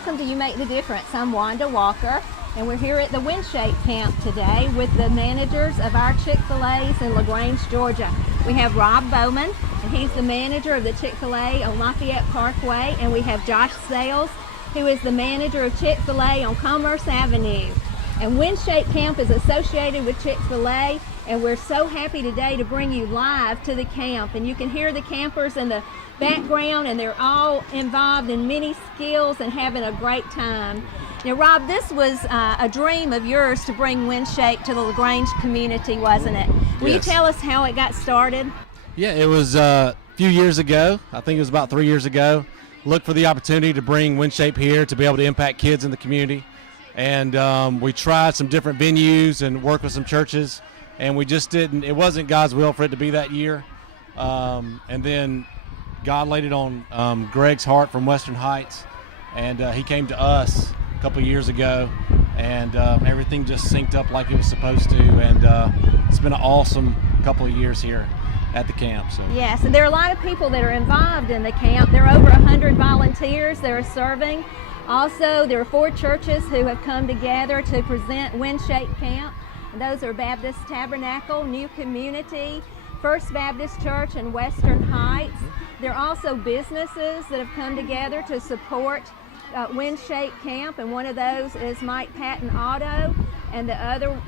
welcome to You Make the Difference. I'm Wanda Walker, and we're here at the WindShape Camp today with the managers of our Chick-fil-A's in LaGrange, Georgia. We have Rob Bowman, and he's the manager of the Chick-fil-A on Lafayette Parkway, and we have Josh Sales, who is the manager of Chick-fil-A on Commerce Avenue. And WindShape Camp is associated with Chick-fil-A, and we're so happy today to bring you live to the camp. And you can hear the campers in the background, and they're all involved in many skills and having a great time. Now, Rob, this was a dream of yours to bring WindShape to the LaGrange community, wasn't it? Will you tell us how it got started? Yeah, it was a few years ago. I think it was about 3 years ago. Looked for the opportunity to bring WindShape here to be able to impact kids in the community. And we tried some different venues and worked with some churches, and we just didn't, it wasn't God's will for it to be that year. And then God laid it on Greg's heart from Western Heights, and he came to us a couple years ago, and everything just synced up like it was supposed to, and it's been an awesome couple of years here at the camp. So. Yes, and there are a lot of people that are involved in the camp. There are over 100 volunteers that are serving. Also, there are 4 churches who have come together to present WindShape Camp. And those are Baptist Tabernacle, New Community, First Baptist Church, and Western Heights. There are also businesses that have come together to support WindShape Camp, and one of those is Mike Patton Auto, and the other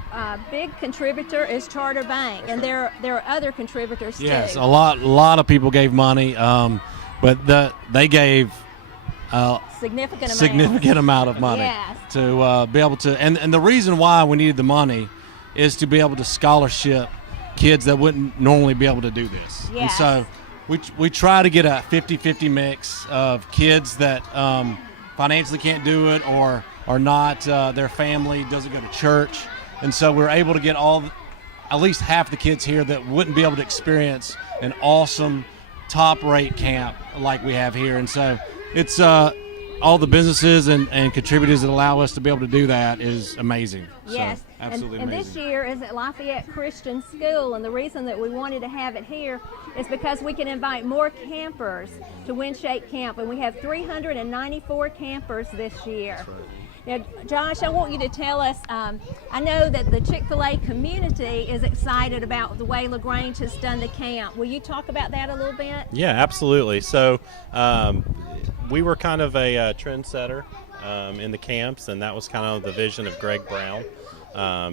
big contributor is Charter Bank, and there are other contributors too. Yes, a lot of people gave money, but they gave significant amount of money. Yes. To be able to, and the reason why we needed the money is to be able to scholarship kids that wouldn't normally be able to do this. Yes. And so we try to get a 50-50 mix of kids that financially can't do it, or not, their family doesn't go to church, and so we're able to get at least half the kids here that wouldn't be able to experience an awesome top-rate camp like we have here. And so it's all the businesses and contributors that allow us to be able to do that is amazing. Yes, so, absolutely and amazing. This year is at Lafayette Christian School, and the reason that we wanted to have it here is because we can invite more campers to WindShape Camp, and we have 394 campers this year. That's right. Now, Josh, I want you to tell us, I know that the Chick-fil-A community is excited about the way LaGrange has done the camp. Will you talk about that a little bit? Yeah, absolutely. So we were kind of a trendsetter in the camps, and that was kind of the vision of Greg Brown,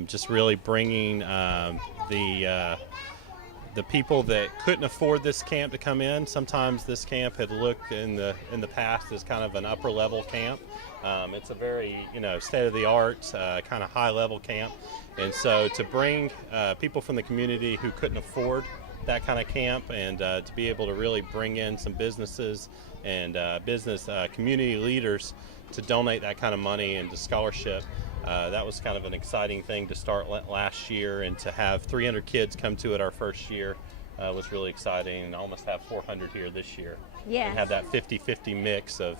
just really bringing the people that couldn't afford this camp to come in. Sometimes this camp had looked in the past as kind of an upper level camp. It's a very state of the art kind of high level camp, and so to bring people from the community who couldn't afford that kind of camp, and to be able to really bring in some businesses and business community leaders to donate that kind of money and to scholarship. That was kind of an exciting thing to start last year, and to have 300 kids come to it our first year was really exciting, and almost have 400 here this year. Yes. And have that 50-50 mix of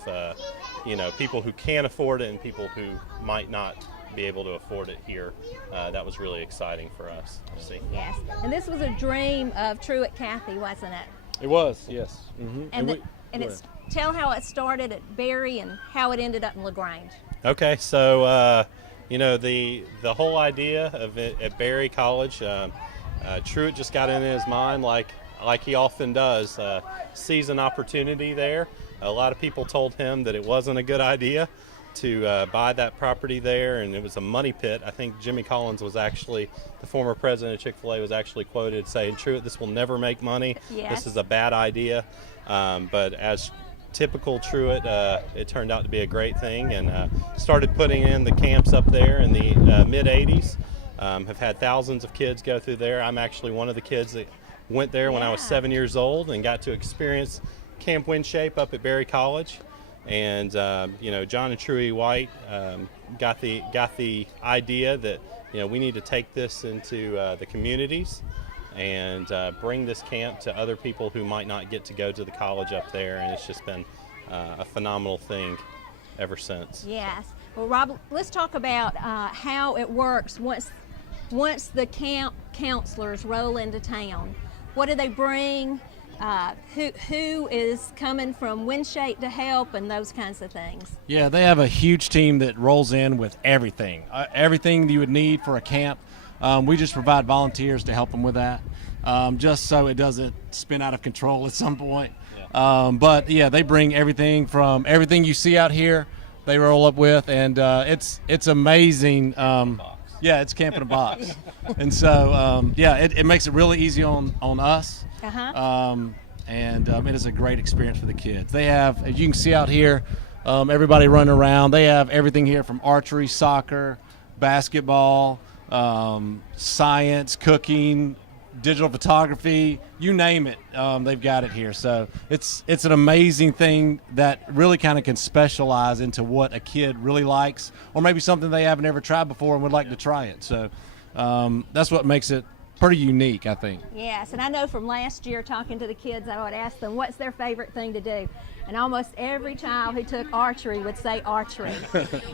people who can afford it and people who might not be able to afford it here. That was really exciting for us to see. Yes, and this was a dream of Truett Cathy, wasn't it? It was, yes. Mm-hmm. And it's tell how it started at Berry and how it ended up in LaGrange. Okay, so the whole idea of it at Berry College, Truett just got in his mind like he often does, sees an opportunity there. A lot of people told him that it wasn't a good idea to buy that property there, and it was a money pit. I think Jimmy Collins was actually, the former president of Chick-fil-A, was actually quoted saying, "Truett, this will never make money. Yes. This is a bad idea." But as typical Truett, it turned out to be a great thing, and started putting in the camps up there in the mid-'80s. Have had thousands of kids go through there. I'm actually one of the kids that went there when I was 7 years old and got to experience Camp WindShape up at Berry College. And John and Truey White got the idea that we need to take this into the communities and bring this camp to other people who might not get to go to the college up there, and it's just been a phenomenal thing ever since. Yes. Well, Rob, let's talk about how it works once the camp counselors roll into town. What do they bring who is coming from WinShape to help and those kinds of things? Yeah, they have a huge team that rolls in with everything, everything you would need for a camp. We just provide volunteers to help them with that, just so it doesn't spin out of control at some point. Yeah. But yeah, they bring everything from everything you see out here. They roll up with, and it's amazing. Yeah, it's camp in a box, and so yeah, it makes it really easy on us. And it is a great experience for the kids. They have, as you can see out here, everybody running around. They have everything here from archery, soccer, basketball, science, cooking, digital photography, you name it, they've got it here. So it's an amazing thing that really kind of can specialize into what a kid really likes, or maybe something they haven't ever tried before and would like to try it. So that's what makes it pretty unique, I think. Yes, and I know from last year talking to the kids, I would ask them what's their favorite thing to do, and almost every child who took archery would say archery.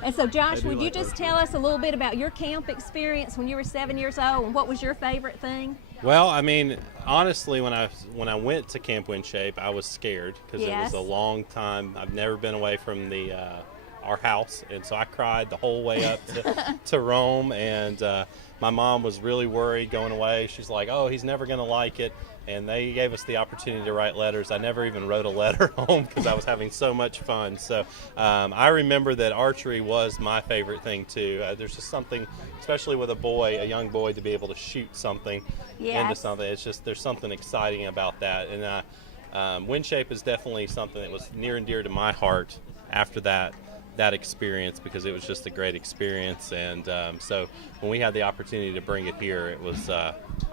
And so Josh, would you just tell us a little bit about your camp experience when you were 7 years old, and what was your favorite thing? Well, I mean, honestly, when I went to Camp WinShape, I was scared because it was a long time. I've never been away from our house, and so I cried the whole way up to Rome, and my mom was really worried going away. She's like, oh, he's never going to like it. And they gave us the opportunity to write letters. I never even wrote a letter home because I was having so much fun. So I remember that archery was my favorite thing too. There's just something, especially with a young boy, to be able to shoot something into something. It's just, there's something exciting about that. And WinShape is definitely something that was near and dear to my heart after that experience, because it was just a great experience. And so when we had the opportunity to bring it here, it was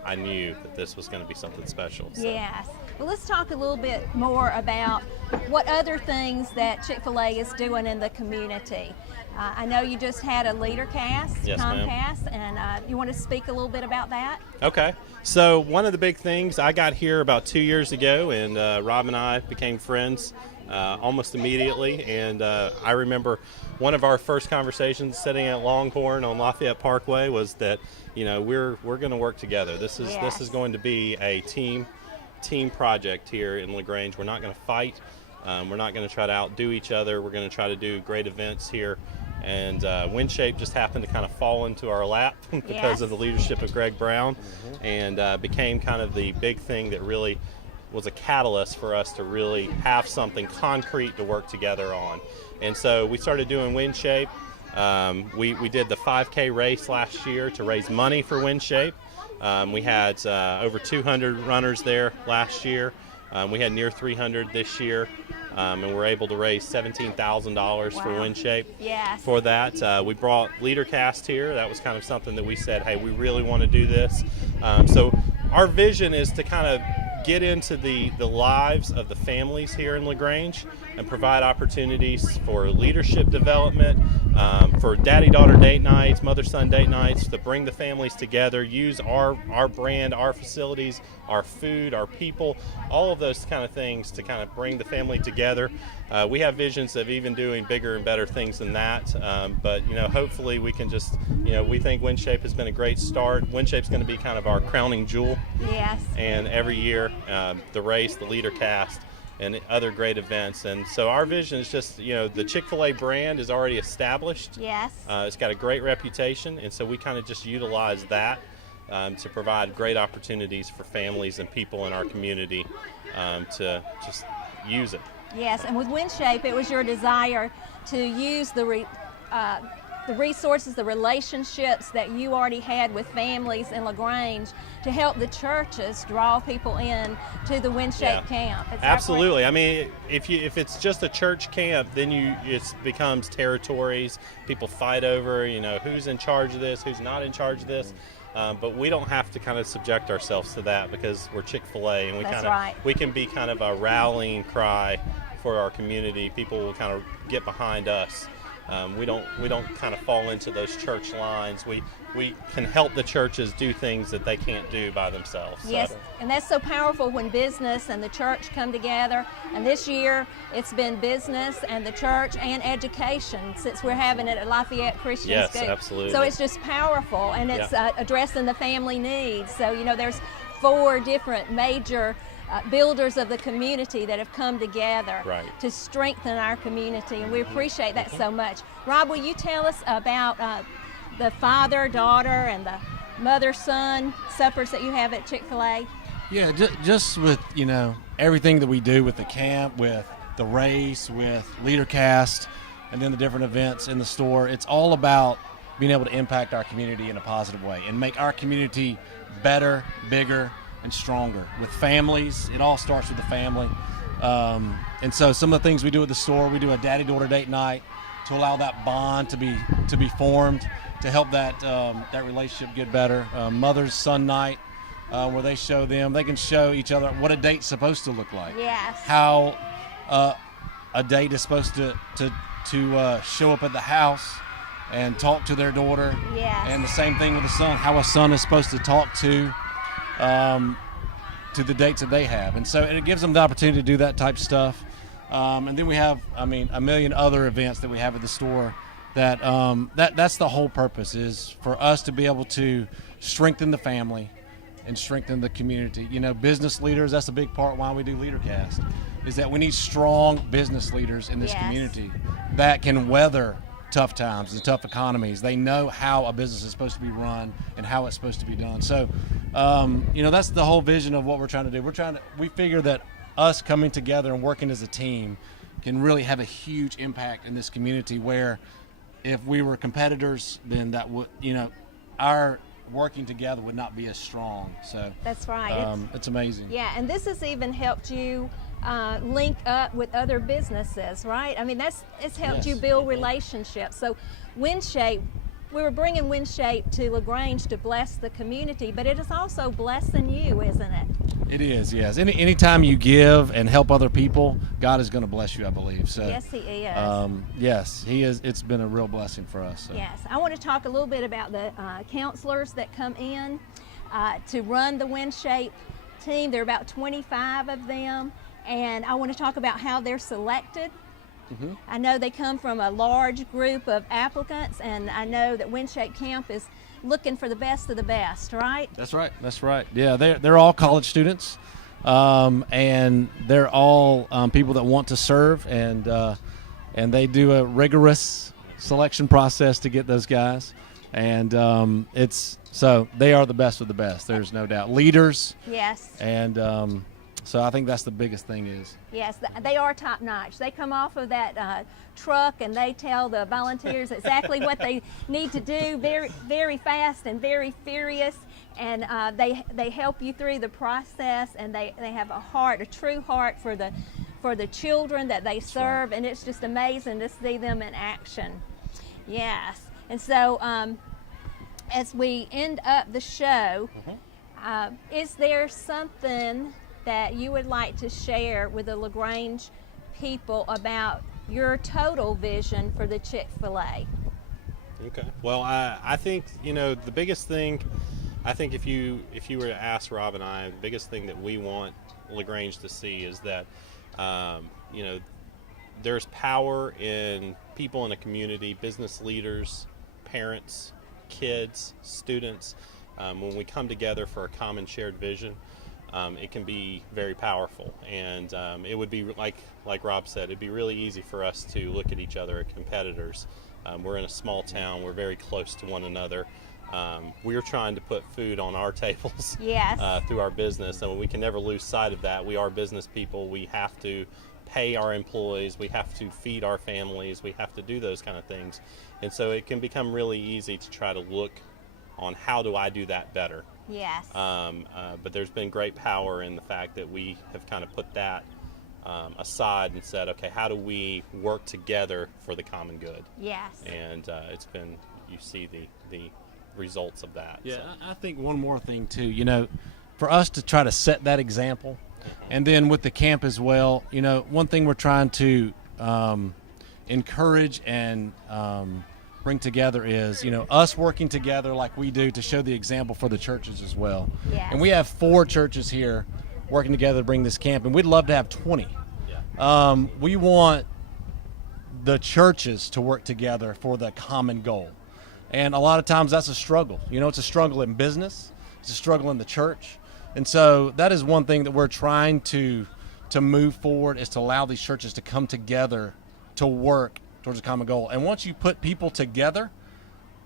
I knew that this was going to be something special. So. Yes. Well, let's talk a little bit more about what other things that Chick-fil-A is doing in the community. I know you just had a leader cast, yes, Comcast, and you want to speak a little bit about that? Okay. So one of the big things, I got here about 2 years ago, and Rob and I became friends almost immediately. And I remember one of our first conversations sitting at Longhorn on Lafayette Parkway was that, you know, we're going to work together. This is going to be a team project here in LaGrange. We're not going to fight. We're not going to try to outdo each other. We're going to try to do great events here. And WinShape just happened to kind of fall into our lap because of the leadership of Greg Brown, and became kind of the big thing that really was a catalyst for us to really have something concrete to work together on. And so we started doing WinShape. We did the 5K race last year to raise money for WinShape. We had over 200 runners there last year. We had near 300 this year, and we're able to raise $17,000 for WinShape for that. We brought LeaderCast here. That was kind of something that we said, hey, we really want to do this. So our vision is to kind of get into the lives of the families here in LaGrange and provide opportunities for leadership development, for daddy-daughter date nights, mother-son date nights, to bring the families together, use our brand, our facilities, our food, our people, all of those kind of things to kind of bring the family together. We have visions of even doing bigger and better things than that, but you know, hopefully we can just, you know, we think WinShape has been a great start. WinShape's going to be kind of our crowning jewel. Yes. And every year, the race, the leader cast, and other great events. And so our vision is just, you know, the Chick-fil-A brand is already established. Yes. It's got a great reputation, and so we kind of just utilize that to provide great opportunities for families and people in our community to just use it. Yes, and with WinShape, it was your desire to use the resources, the relationships that you already had with families in LaGrange to help the churches draw people in to the WinShape camp. Absolutely. I mean, if it's just a church camp, then it becomes territories. People fight over, you know, who's in charge of this, who's not in charge of this. But we don't have to kind of subject ourselves to that because we're Chick-fil-A, and we can be kind of a rallying cry for our community. People will kind of get behind us. We don't kind of fall into those church lines. We can help the churches do things that they can't do by themselves. Yes, so. And that's so powerful when business and the church come together. And this year, it's been business and the church and education, since we're having it at Lafayette Christian School. Yes, absolutely. So it's just powerful, and it's addressing the family needs. So, you know, there's 4 different major builders of the community that have come together Right. to strengthen our community, and we appreciate that so much. Rob, will you tell us about the father, daughter, and the mother-son suppers that you have at Chick-fil-A? Yeah, just with, everything that we do with the camp, with the race, with LeaderCast, and then the different events in the store, it's all about being able to impact our community in a positive way and make our community better, bigger, and stronger. With families, it all starts with the family. And so some of the things we do at the store, we do a daddy-daughter date night to allow that bond to be formed, to help that relationship get better. Mother's son night, where they can show each other what a date's supposed to look like. Yes. How a date is supposed to show up at the house and talk to their daughter. Yes. And the same thing with the son, how a son is supposed to talk to the dates that they have. And so it gives them the opportunity to do that type of stuff. And then we have, a million other events that we have at the store that's the whole purpose, is for us to be able to strengthen the family and strengthen the community. Business leaders, that's a big part why we do LeaderCast, is that we need strong business leaders in this Yes. community that can weather tough times and tough economies. They know how a business is supposed to be run and how it's supposed to be done. So, that's the whole vision of what we're trying to do. We figure that us coming together and working as a team can really have a huge impact in this community, where if we were competitors, then that would, our working together would not be as strong. So That's right. it's amazing. Yeah, and this has even helped you link up with other businesses, right? It's helped Yes. you build relationships. So WindShape, we were bringing WindShape to LaGrange to bless the community, but it is also blessing you, isn't it? It is, yes. Anytime you give and help other people, God is going to bless you, I believe. So Yes, He is. yes, He is. It's been a real blessing for us. So. Yes, I want to talk a little bit about the counselors that come in to run the WindShape team. There are about 25 of them, and I want to talk about how they're selected. Mm-hmm. I know they come from a large group of applicants, and I know that WindShape Camp is looking for the best of the best, right? That's right. That's right. Yeah, they're all college students, and they're all people that want to serve, and they do a rigorous selection process to get those guys, and so they are the best of the best. There's no doubt. Leaders. Yes. And so I think that's the biggest thing is. Yes, they are top notch. They come off of that truck and they tell the volunteers exactly what they need to do, very, very fast and very furious. And they help you through the process, and they have a true heart for the children that they serve, right. And it's just amazing to see them in action. Yes, and so as we end up the show, is there something that you would like to share with the LaGrange people about your total vision for the Chick-fil-A? Okay. Well, I think the biggest thing. I think if you were to ask Rob and I, the biggest thing that we want LaGrange to see is that there's power in people in a community, business leaders, parents, kids, students. When we come together for a common shared vision, it can be very powerful, and it would be like Rob said, it'd be really easy for us to look at each other as competitors. We're in a small town, we're very close to one another. We're trying to put food on our tables. Yes. Through our business, and we can never lose sight of that. We are business people. We have to pay our employees, we have to feed our families, we have to do those kind of things, and so it can become really easy to try to look on how do I do that better. Yes. But there's been great power in the fact that we have kind of put that aside and said, okay, how do we work together for the common good? Yes. And it's been, you see the results of that. Yeah, So. I think one more thing too, for us to try to set that example, and then with the camp as well, one thing we're trying to encourage and bring together is, us working together like we do to show the example for the churches as well. Yes. And we have 4 churches here working together to bring this camp, and we'd love to have 20. Yeah. We want the churches to work together for the common goal. And a lot of times that's a struggle. It's a struggle in business. It's a struggle in the church. And so that is one thing that we're trying to move forward, is to allow these churches to come together to work towards a common goal. And once you put people together,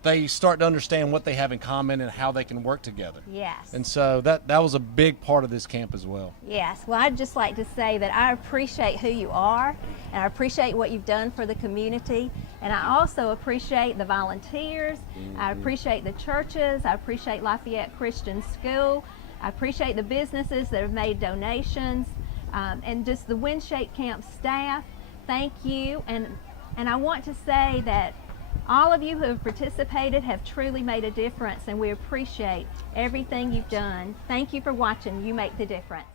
they start to understand what they have in common and how they can work together. Yes. And so that was a big part of this camp as well. Yes. Well, I'd just like to say that I appreciate who you are, and I appreciate what you've done for the community, and I also appreciate the volunteers. I appreciate the churches. I appreciate Lafayette Christian School. I appreciate the businesses that have made donations, and just the WinShape Camp staff. Thank you. And I want to say that all of you who have participated have truly made a difference, and we appreciate everything you've done. Thank you for watching You Make the Difference.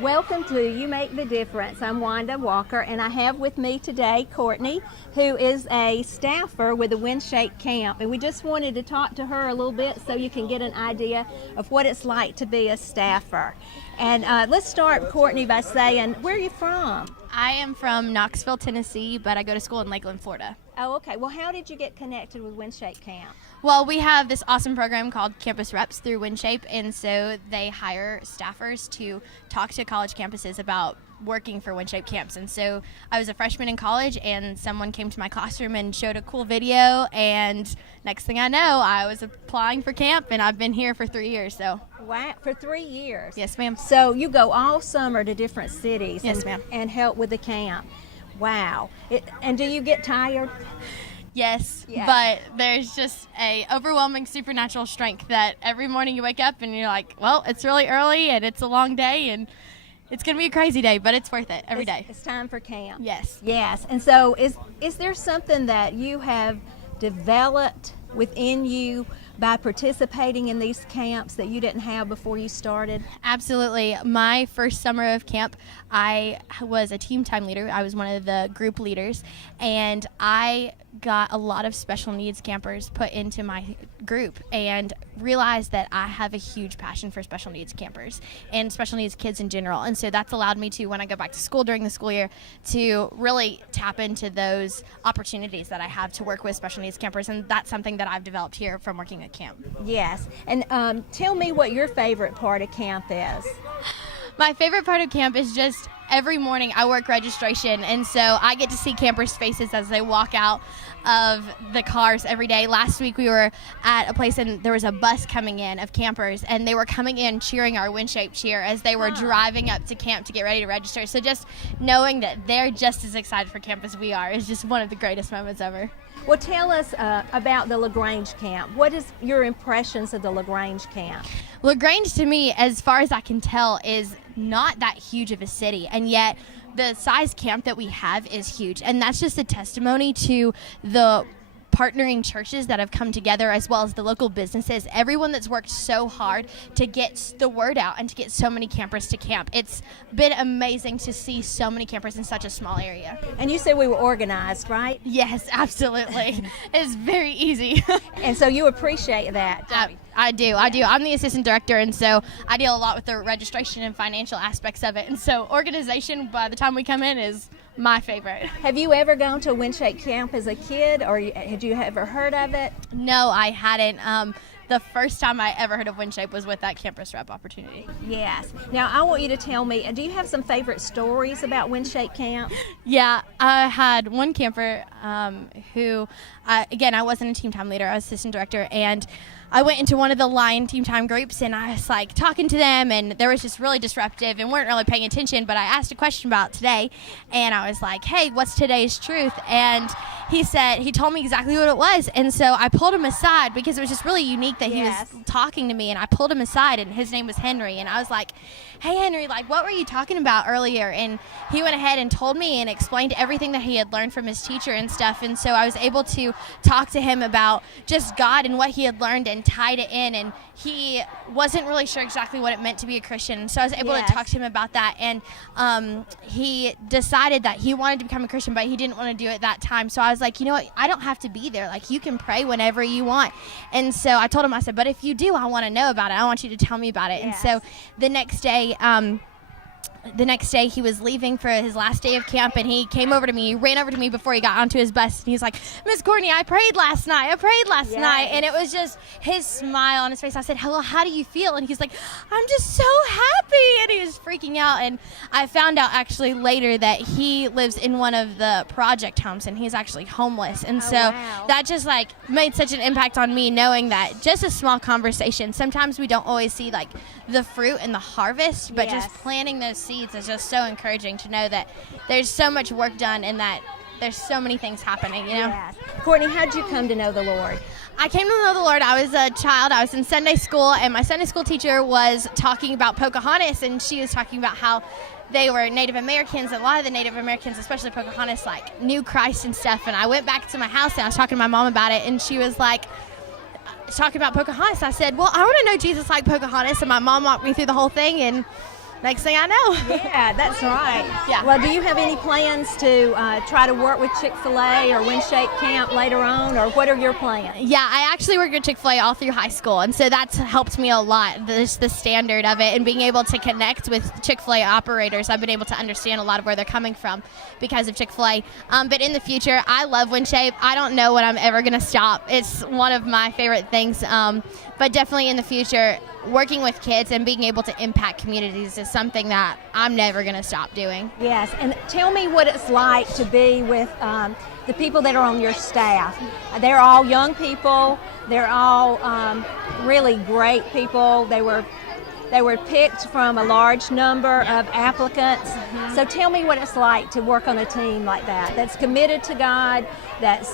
Welcome to You Make the Difference. I'm Wanda Walker, and I have with me today Courtney, who is a staffer with the WinShape Camp. And we just wanted to talk to her a little bit so you can get an idea of what it's like to be a staffer. And let's start, Courtney, by saying, where are you from? I am from Knoxville, Tennessee, but I go to school in Lakeland, Florida. Oh, okay. Well, how did you get connected with WinShape Camp? Well, we have this awesome program called Campus Reps through WinShape, and so they hire staffers to talk to college campuses about working for WinShape camps. And so I was a freshman in college, and someone came to my classroom and showed a cool video, and next thing I know, I was applying for camp, and I've been here for 3 years. So. Wow, for 3 years? Yes, ma'am. So you go all summer to different cities. Yes, ma'am. And help with the camp. Wow. And do you get tired? Yes, Yeah. but there's just a overwhelming supernatural strength that every morning you wake up and you're like, well, it's really early and it's a long day and it's going to be a crazy day, but it's worth it every day. It's time for camp. Yes. Yes. And so is there something that you have developed within you by participating in these camps that you didn't have before you started? Absolutely. My first summer of camp, I was a team time leader. I was one of the group leaders, and I got a lot of special needs campers put into my group and realized that I have a huge passion for special needs campers and special needs kids in general. And so that's allowed me to, when I go back to school during the school year, to really tap into those opportunities that I have to work with special needs campers. And that's something that I've developed here from working at camp. Yes. And tell me what your favorite part of camp is. My favorite part of camp is just every morning I work registration, and so I get to see campers' faces as they walk out of the cars every day. Last week we were at a place and there was a bus coming in of campers, and they were coming in cheering our WinShape cheer as they were driving up to camp to get ready to register. So just knowing that they're just as excited for camp as we are is just one of the greatest moments ever. Well, tell us about the LaGrange camp. What is your impressions of the LaGrange camp? LaGrange, to me, as far as I can tell, is not that huge of a city, and yet the size camp that we have is huge, and that's just a testimony to the partnering churches that have come together, as well as the local businesses, everyone that's worked so hard to get the word out and to get so many campers to camp. It's been amazing to see so many campers in such a small area. And you said we were organized, right? Yes, absolutely. It's very easy. And so you appreciate that. I do. I'm the assistant director, and so I deal a lot with the registration and financial aspects of it. And so organization, by the time we come in, is my favorite. Have you ever gone to a Windshape camp as a kid, or had you ever heard of it? No, I hadn't. The first time I ever heard of Windshape was with that campus rep opportunity. Yes. Now, I want you to tell me, do you have some favorite stories about Windshape camp? Yeah, I had one camper who, again, I wasn't a team time leader, I was assistant director, and I went into one of the Lion team time groups, and I was like talking to them, and they was just really disruptive and weren't really paying attention, but I asked a question about today, and I was like, hey, what's today's truth? And he told me exactly what it was, and so I pulled him aside because it was just really unique that he was talking to me, and I pulled him aside, and his name was Henry, and I was like, hey, Henry, like, what were you talking about earlier? And he went ahead and told me and explained everything that he had learned from his teacher and stuff, and so I was able to talk to him about just God and what he had learned and tied it in, and he wasn't really sure exactly what it meant to be a Christian, so I was able to talk to him about that, and he decided that he wanted to become a Christian, but he didn't want to do it that time, so I was like, you know what, I don't have to be there, like, you can pray whenever you want. And so I told him, I said, but if you do, I want to know about it, I want you to tell me about it. And so the next day he was leaving for his last day of camp, and he came over to me, he ran over to me before he got onto his bus, and he's like, Miss Courtney, I prayed last night, and it was just his smile on his face. I said, hello, how do you feel? And he's like, I'm just so happy, and he was freaking out. And I found out actually later that he lives in one of the project homes, and he's actually homeless, and that just like made such an impact on me, knowing that just a small conversation, sometimes we don't always see like the fruit and the harvest, but just planting those seeds is just so encouraging to know that there's so much work done and that there's so many things happening, you know? Yes. Courtney, how did you come to know the Lord? I came to know the Lord. I was a child. I was in Sunday school, and my Sunday school teacher was talking about Pocahontas, and she was talking about how they were Native Americans, and a lot of the Native Americans, especially Pocahontas, like knew Christ and stuff. And I went back to my house, and I was talking to my mom about it, and she was like, talking about Pocahontas. I said, well, I want to know Jesus like Pocahontas, and my mom walked me through the whole thing, and next thing I know. Yeah, that's right. Yeah. Well, do you have any plans to try to work with Chick-fil-A or Windshape Camp later on, or what are your plans? Yeah, I actually worked at Chick-fil-A all through high school, and so that's helped me a lot, the standard of it, and being able to connect with Chick-fil-A operators. I've been able to understand a lot of where they're coming from because of Chick-fil-A. But in the future, I love Windshape. I don't know when I'm ever going to stop. It's one of my favorite things. But definitely in the future, working with kids and being able to impact communities is something that I'm never going to stop doing. Yes, and tell me what it's like to be with the people that are on your staff. They're all young people. They're all really great people. They were picked from a large number of applicants. Mm-hmm. So tell me what it's like to work on a team like that, that's committed to God, that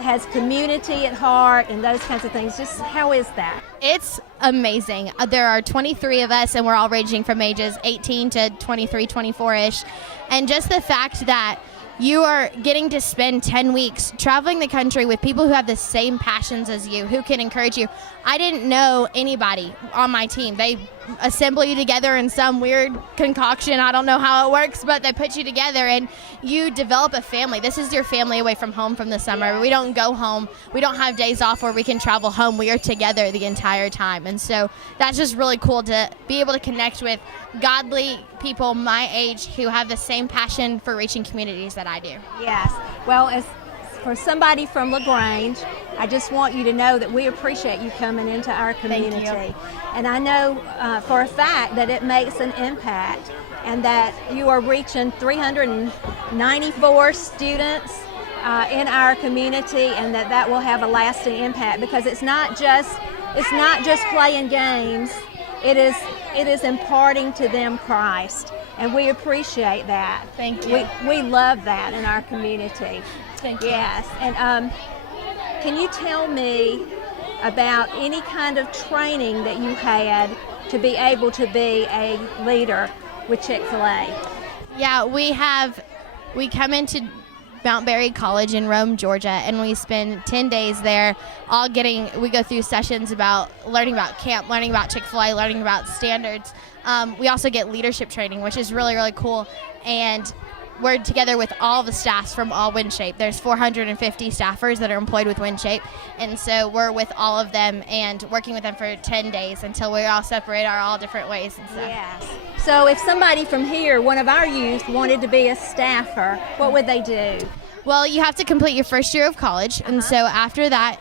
has community at heart and those kinds of things. Just how is that? It's amazing. There are 23 of us, and we're all ranging from ages 18 to 23, 24-ish. And just the fact that you are getting to spend 10 weeks traveling the country with people who have the same passions as you, who can encourage you. I didn't know anybody on my team. They assemble you together in some weird concoction. I don't know how it works, but they put you together and you develop a family. This is your family away from home from the summer. Yeah. We don't go home. We don't have days off where we can travel home. We are together the entire time. And so that's just really cool to be able to connect with godly people my age who have the same passion for reaching communities that I do. Yes. Well, as for somebody from LaGrange, I just want you to know that we appreciate you coming into our community. Thank you. And I know for a fact that it makes an impact and that you are reaching 394 students in our community, and that will have a lasting impact, because it's not just playing games. It is imparting to them Christ, and we appreciate that. Thank you. We love that in our community. Thank you. Yes, and can you tell me about any kind of training that you had to be able to be a leader with Chick-fil-A? Yeah, we come into Mount Berry College in Rome, Georgia, and we spend 10 days there we go through sessions about learning about camp, learning about Chick-fil-A, learning about standards. We also get leadership training, which is really, really cool. And we're together with all the staffs from all WinShape. There's 450 staffers that are employed with WinShape, and so we're with all of them and working with them for 10 days until we all separate our all different ways and stuff. Yes. So if somebody from here, one of our youth, wanted to be a staffer, what would they do? Well, you have to complete your first year of college, and so after that,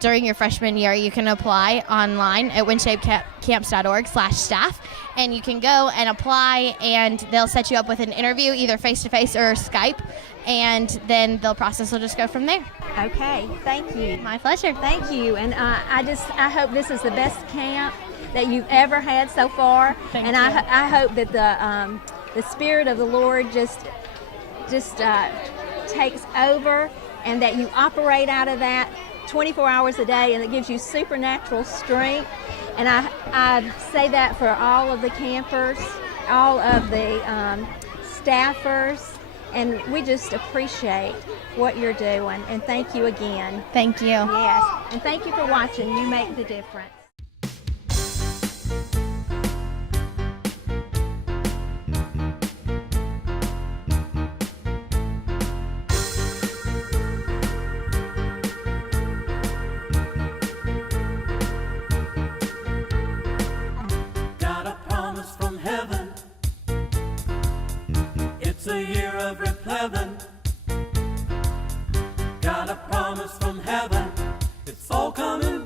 during your freshman year, you can apply online at winshapecamps.org/staff, and you can go and apply, and they'll set you up with an interview, either face-to-face or Skype, and then the process will just go from there. Okay, thank you. My pleasure. Thank you, and I hope this is the best camp that you've ever had so far, Thank and you. I hope that the Spirit of the Lord just takes over, and that you operate out of that 24 hours a day, and it gives you supernatural strength. And I say that for all of the campers, all of the staffers, and we just appreciate what you're doing, and thank you again. Thank you. Yes, and thank you for watching You Make the Difference. A year of replevin'. Got a promise from heaven. It's all coming